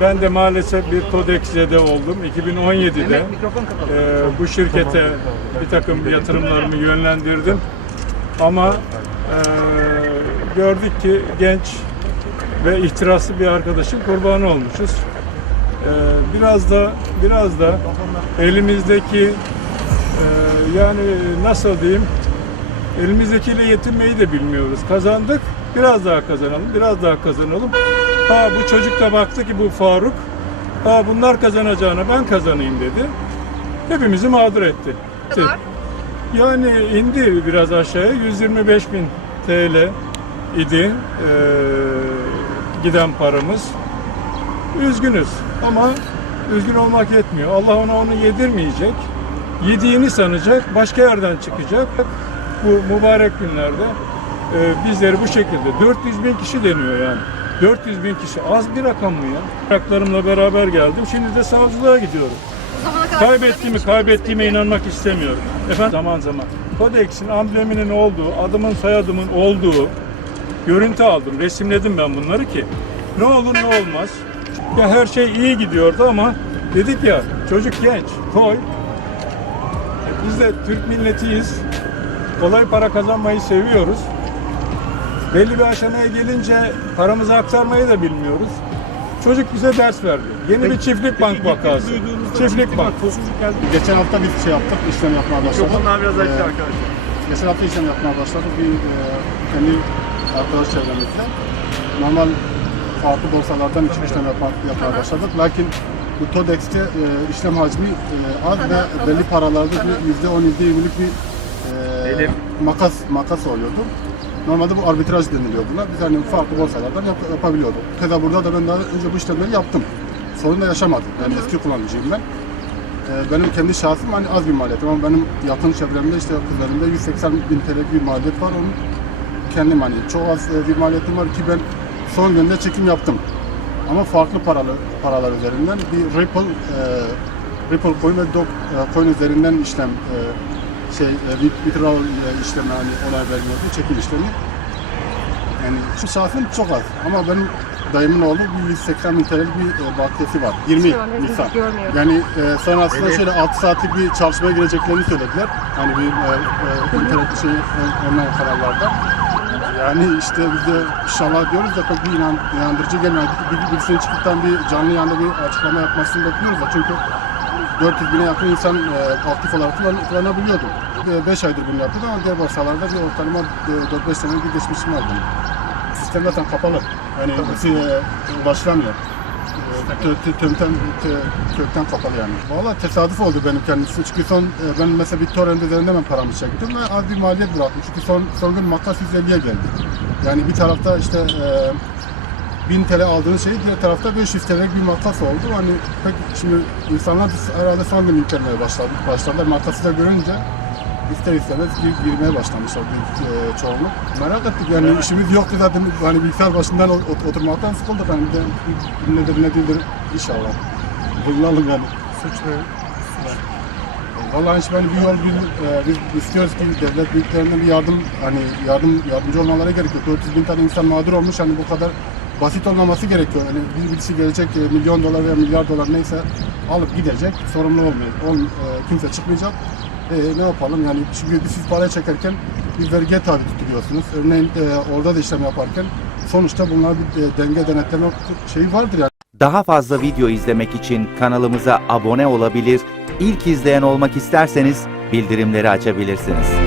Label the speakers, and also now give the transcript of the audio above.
Speaker 1: ben de maalesef bir TODEX'de oldum. 2017'de e, bu şirkete bir takım yatırımlarımı yönlendirdim. Ama e, gördük ki genç ve ihtiraslı bir arkadaşın kurbanı olmuşuz. E, biraz da biraz da elimizdeki e, yani nasıl diyeyim elimizdekiyle yetinmeyi de bilmiyoruz. Kazandık, biraz daha kazanalım, biraz daha kazanalım. Ha bu çocuk da baktı ki bu Faruk, ha bunlar kazanacağına ben kazanayım dedi. Hepimizi mağdur etti.
Speaker 2: kadar?
Speaker 1: Yani indi biraz aşağıya, 125 bin TL idi eee, giden paramız. Üzgünüz ama üzgün olmak yetmiyor. Allah ona onu yedirmeyecek. Yediğini sanacak, başka yerden çıkacak. Bu mübarek günlerde eee, bizleri bu şekilde 400 bin kişi deniyor yani. 400 bin kişi az bir rakam mı ya? Raklarımla beraber geldim. Şimdi de savcılığa gidiyorum. Kaybettiğimi, kaybettiğime inanmak istemiyorum. Efendim zaman zaman. Kodex'in ambleminin olduğu, adımın soyadımın olduğu görüntü aldım. Resimledim ben bunları ki ne olur ne olmaz. Ya her şey iyi gidiyordu ama dedik ya çocuk genç, koy. E, Biz de Türk milletiyiz. Kolay para kazanmayı seviyoruz. Belli bir aşamaya gelince paramızı aktarmayı da bilmiyoruz. Çocuk bize ders verdi. Yeni bir çiftlik bank vakası. Çiftlik bank.
Speaker 3: Geçen hafta biz şey yaptık, işlem yapmaya başladık.
Speaker 4: Mikrofonlar biraz açtı
Speaker 3: Ee,
Speaker 4: arkadaşlar.
Speaker 3: Geçen hafta işlem yapmaya başladık. Bir e, kendi arkadaş çevremizle. Normal farklı borsalardan için işlem yapma, yapmaya başladık. Lakin bu TODEX'te e, işlem hacmi e, az ve belli paralarda bir yüzde on, yüzde yirmilik bir e, makas makas oluyordu. Normalde bu arbitraj deniliyor buna. Biz hani farklı borsalardan yap, yapabiliyorduk. Keza burada da ben daha önce bu işlemleri yaptım. Sorun da yaşamadım. Yani eski kullanıcıyım ben. Ee, benim kendi şahsım hani az bir maliyet ama benim yakın çevremde işte kızlarımda 180 bin TL bir maliyet var. Onun kendim hani çok az e, bir maliyetim var ki ben son günde çekim yaptım. Ama farklı paralı paralar üzerinden bir Ripple e, Ripple coin ve Dog e, coin üzerinden işlem e, şey e, wit- withdrawal e, işlemi hani olay vermiyordu çekim işlemi. Yani şu şahsım çok az ama benim dayımın oğlu bir 180 bin TL'lik bir e, bakiyesi var. 20
Speaker 2: Şu an henüz
Speaker 3: Nisan. Yani e, sonrasında şöyle 6 saatlik bir çalışmaya gireceklerini söylediler. Hani bir e, e, internet şey on- online kanallarda. Yani işte biz de inşallah diyoruz da pek bir inan, inandırıcı. Yani bir, birisinin çıkıp bir canlı yanda bir açıklama yapmasını bekliyoruz da çünkü 400 bine yakın insan e, aktif olarak kullan, kullanabiliyordu. 5 aydır bunu yaptık ama diğer borsalarda bir ortalama e, 4-5 sene bir geçmişim var benim. Sistem zaten kapalı. Yani e, ulaşılamıyor. E, Kökten, tö- kökten kapalı yani. Valla tesadüf oldu benim kendisi. Çünkü son e, ben mesela bir torrent üzerinden ben paramı çektim ve az bir maliyet bıraktım. Çünkü son, son gün makas 150'ye geldi. Yani bir tarafta işte e, 1000 TL aldığın şey diğer tarafta 500 TL'lik bir makas oldu. Hani pek şimdi insanlar herhalde son gün yüklenmeye başladı, başladılar. Makası da görünce ister istemez gir- girmeye başlamışlar büyük e, çoğunluk. Merak ettik yani işimiz yoktu zaten hani bilgisayar başından ot- oturmaktan sıkıldık hani bir de nedir ne değildir inşallah. Bulunalım yani.
Speaker 4: Suç ne?
Speaker 3: Vallahi işte böyle bir yol bir, e, biz istiyoruz ki devlet büyüklerinden bir yardım hani yardım yardımcı olmaları gerekiyor. 400 bin tane insan mağdur olmuş hani bu kadar basit olmaması gerekiyor. Yani bir birisi gelecek e, milyon dolar veya milyar dolar neyse alıp gidecek. Sorumlu olmayacak. Ol, e, kimse çıkmayacak. E, ne yapalım yani çünkü siz para çekerken bir vergiye tabi tutuluyorsunuz. Örneğin e, orada da işlem yaparken sonuçta bunlar bir e, denge denetleme şeyi vardır yani.
Speaker 5: Daha fazla video izlemek için kanalımıza abone olabilir, ilk izleyen olmak isterseniz bildirimleri açabilirsiniz.